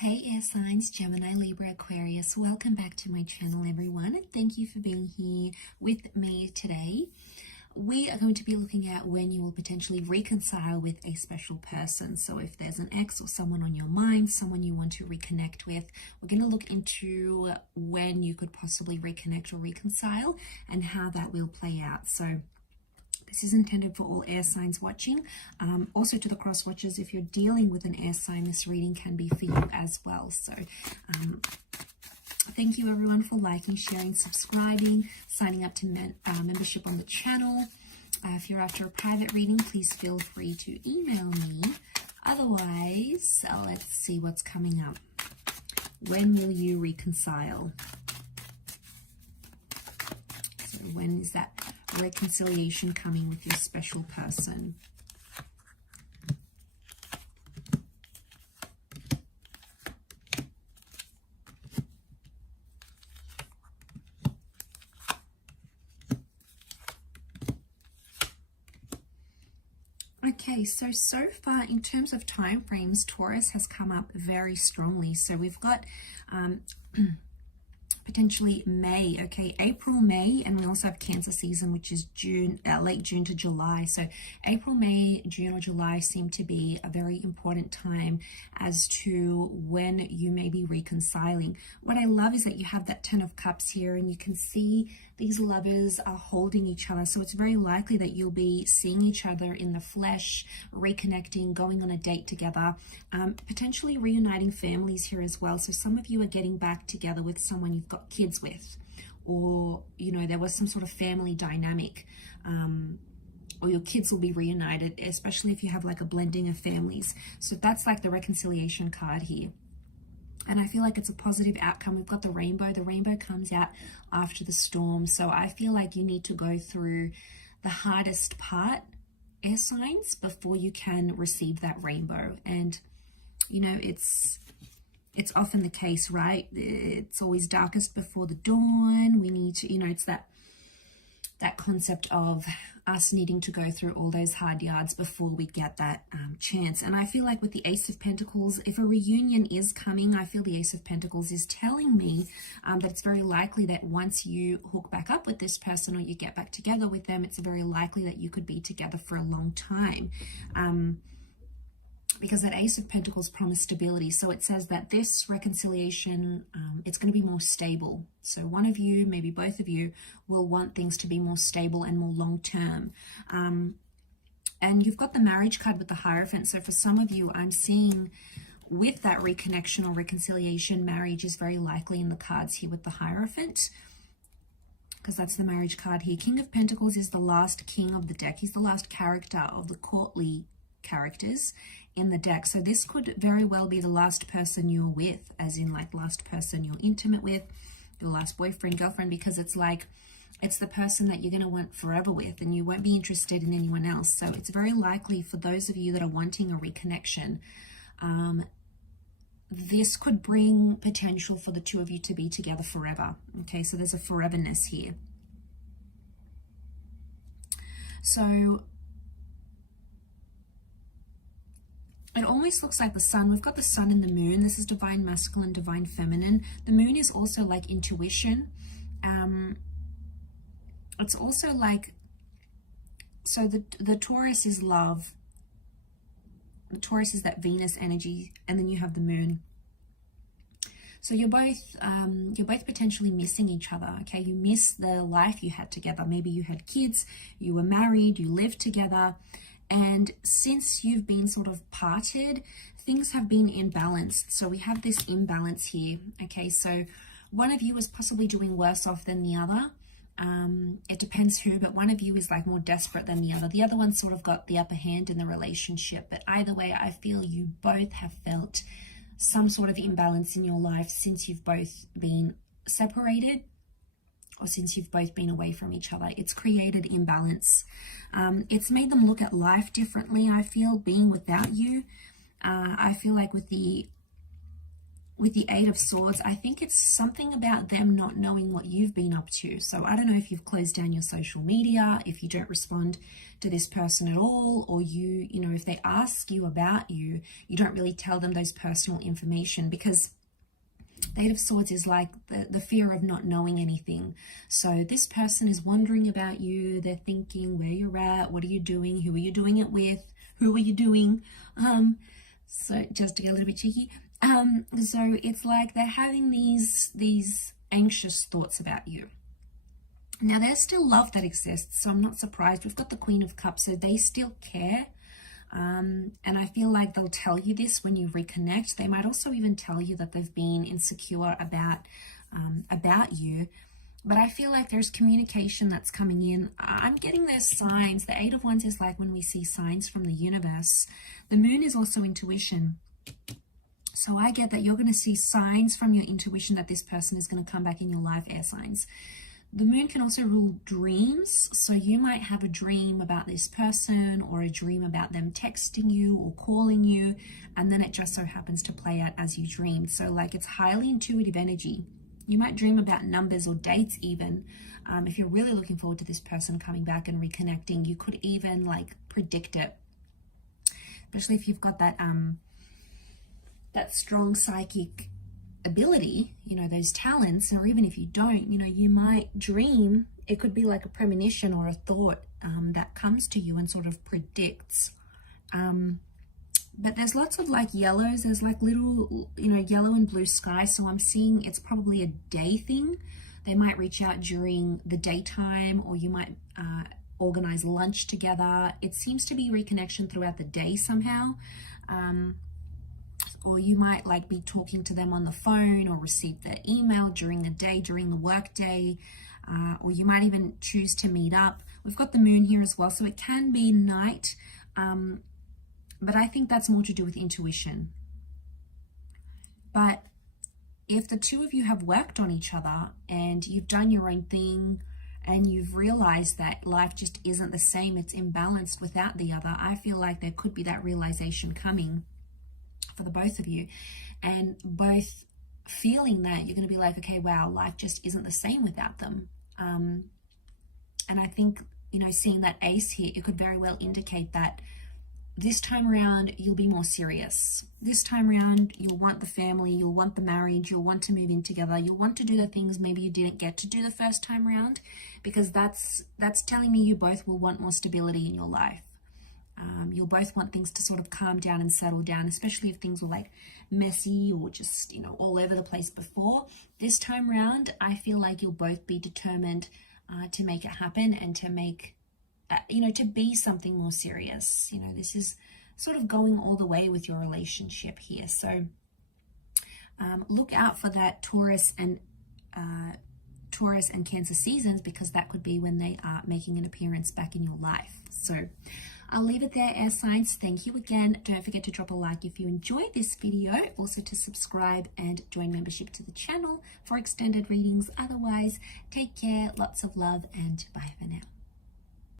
Hey air signs, Gemini, Libra, Aquarius, welcome back to my channel everyone, and thank you for being here with me today. We are going to be looking at when you will potentially reconcile with a special person. So if there's an ex or someone on your mind, someone you want to reconnect with, we're going to look into when you could possibly reconnect or reconcile and how that will play out. So this is intended for all air signs watching. Also to the cross watchers, if you're dealing with an air sign, this reading can be for you as well. So thank you everyone for liking, sharing, subscribing, signing up to membership on the channel. If you're after a private reading, please feel free to email me. Otherwise, let's see what's coming up. When will you reconcile? So when is that reconciliation coming with your special person? Okay, so far in terms of time frames, Taurus has come up very strongly. So we've got potentially May, okay, April, May, and we also have Cancer season, which is June, late June to July. So April, May, June or July seem to be a very important time as to when you may be reconciling. What I love is that you have that Ten of Cups here, and you can see these lovers are holding each other. So it's very likely that you'll be seeing each other in the flesh, reconnecting, going on a date together, potentially reuniting families here as well. So some of you are getting back together with someone you've got kids with, or you know, there was some sort of family dynamic, or your kids will be reunited, especially if you have like a blending of families. So that's like the reconciliation card here. And I feel like it's a positive outcome. We've got the rainbow. The rainbow comes out after the storm. So I feel like you need to go through the hardest part, air signs, before you can receive that rainbow. And, you know, it's often the case, right? It's always darkest before the dawn. We need to, you know, it's that concept of us needing to go through all those hard yards before we get that chance. And I feel like with the Ace of Pentacles, if a reunion is coming, I feel the Ace of Pentacles is telling me that it's very likely that once you hook back up with this person or you get back together with them, it's very likely that you could be together for a long time. Because that Ace of Pentacles promised stability. So it says that this reconciliation, it's going to be more stable. So one of you, maybe both of you, will want things to be more stable and more long-term. And you've got the marriage card with the Hierophant. So for some of you, I'm seeing with that reconnection or reconciliation, marriage is very likely in the cards here with the Hierophant, because that's the marriage card here. King of Pentacles is the last king of the deck. He's the last character of the courtly characters in the deck. So this could very well be the last person you're with, as in like last person you're intimate with, your last boyfriend, girlfriend, because it's like it's the person that you're going to want forever with, and you won't be interested in anyone else. So it's very likely for those of you that are wanting a reconnection, this could bring potential for the two of you to be together forever. Okay, so there's a foreverness here. So it almost looks like the sun. We've got the sun and the moon. This is divine masculine, divine feminine. The moon is also like intuition. It's also like, so the Taurus is love. The Taurus is that Venus energy, and then you have the moon. So you're both potentially missing each other. Okay, you miss the life you had together. Maybe you had kids, you were married, you lived together. And since you've been sort of parted, things have been imbalanced. So we have this imbalance here. Okay, so one of you is possibly doing worse off than the other. It depends who, but one of you is like more desperate than the other. The other one sort of got the upper hand in the relationship. But either way, I feel you both have felt some sort of imbalance in your life since you've both been separated, or since you've both been away from each other. It's created imbalance. It's made them look at life differently, I feel, being without you. I feel like with the with the Eight of Swords, I think it's something about them not knowing what you've been up to. So I don't know if you've closed down your social media, if you don't respond to this person at all, or you know, if they ask you about you, you don't really tell them those personal information, because the Eight of Swords is like the fear of not knowing anything. So this person is wondering about you. They're thinking where you're at, what are you doing, who are you doing it with, who are you doing? So just to get a little bit cheeky. So it's like they're having these anxious thoughts about you. Now there's still love that exists, so I'm not surprised. We've got the Queen of Cups, so they still care. And I feel like they'll tell you this when you reconnect. They might also even tell you that they've been insecure about you. But I feel like there's communication that's coming in. I'm getting those signs. The Eight of Wands is like when we see signs from the universe. The Moon is also intuition. So I get that you're going to see signs from your intuition that this person is going to come back in your life, air signs. The Moon can also rule dreams. So you might have a dream about this person, or a dream about them texting you or calling you, and then it just so happens to play out as you dreamed. So like it's highly intuitive energy. You might dream about numbers or dates even. If you're really looking forward to this person coming back and reconnecting, you could even like predict it. Especially if you've got that strong psychic ability, you know, those talents, or even if you don't, you know, you might dream. It could be like a premonition or a thought that comes to you and sort of predicts. But there's lots of like yellows. There's like little, you know, yellow and blue sky. So I'm seeing it's probably a day thing. They might reach out during the daytime, or you might organize lunch together. It seems to be reconnection throughout the day somehow. Or you might like be talking to them on the phone, or receive their email during the day, during the work day, or you might even choose to meet up. We've got the Moon here as well, so it can be night, but I think that's more to do with intuition. But if the two of you have worked on each other and you've done your own thing, and you've realized that life just isn't the same, it's imbalanced without the other, I feel like there could be that realization coming for the both of you, and both feeling that you're going to be like, okay, wow, life just isn't the same without them. And I think, you know, seeing that ace here, it could very well indicate that this time around you'll be more serious. This time around you'll want the family, you'll want the marriage, you'll want to move in together, you'll want to do the things maybe you didn't get to do the first time around, because that's telling me you both will want more stability in your life. You'll both want things to sort of calm down and settle down, especially if things were like messy or just, you know, all over the place before. This time around, I feel like you'll both be determined to make it happen, and to make, you know, to be something more serious. You know, this is sort of going all the way with your relationship here. So look out for that Taurus and Cancer seasons, because that could be when they are making an appearance back in your life. So I'll leave it there, air signs. Thank you again. Don't forget to drop a like if you enjoyed this video. Also to subscribe and join membership to the channel for extended readings. Otherwise, take care, lots of love, and bye for now.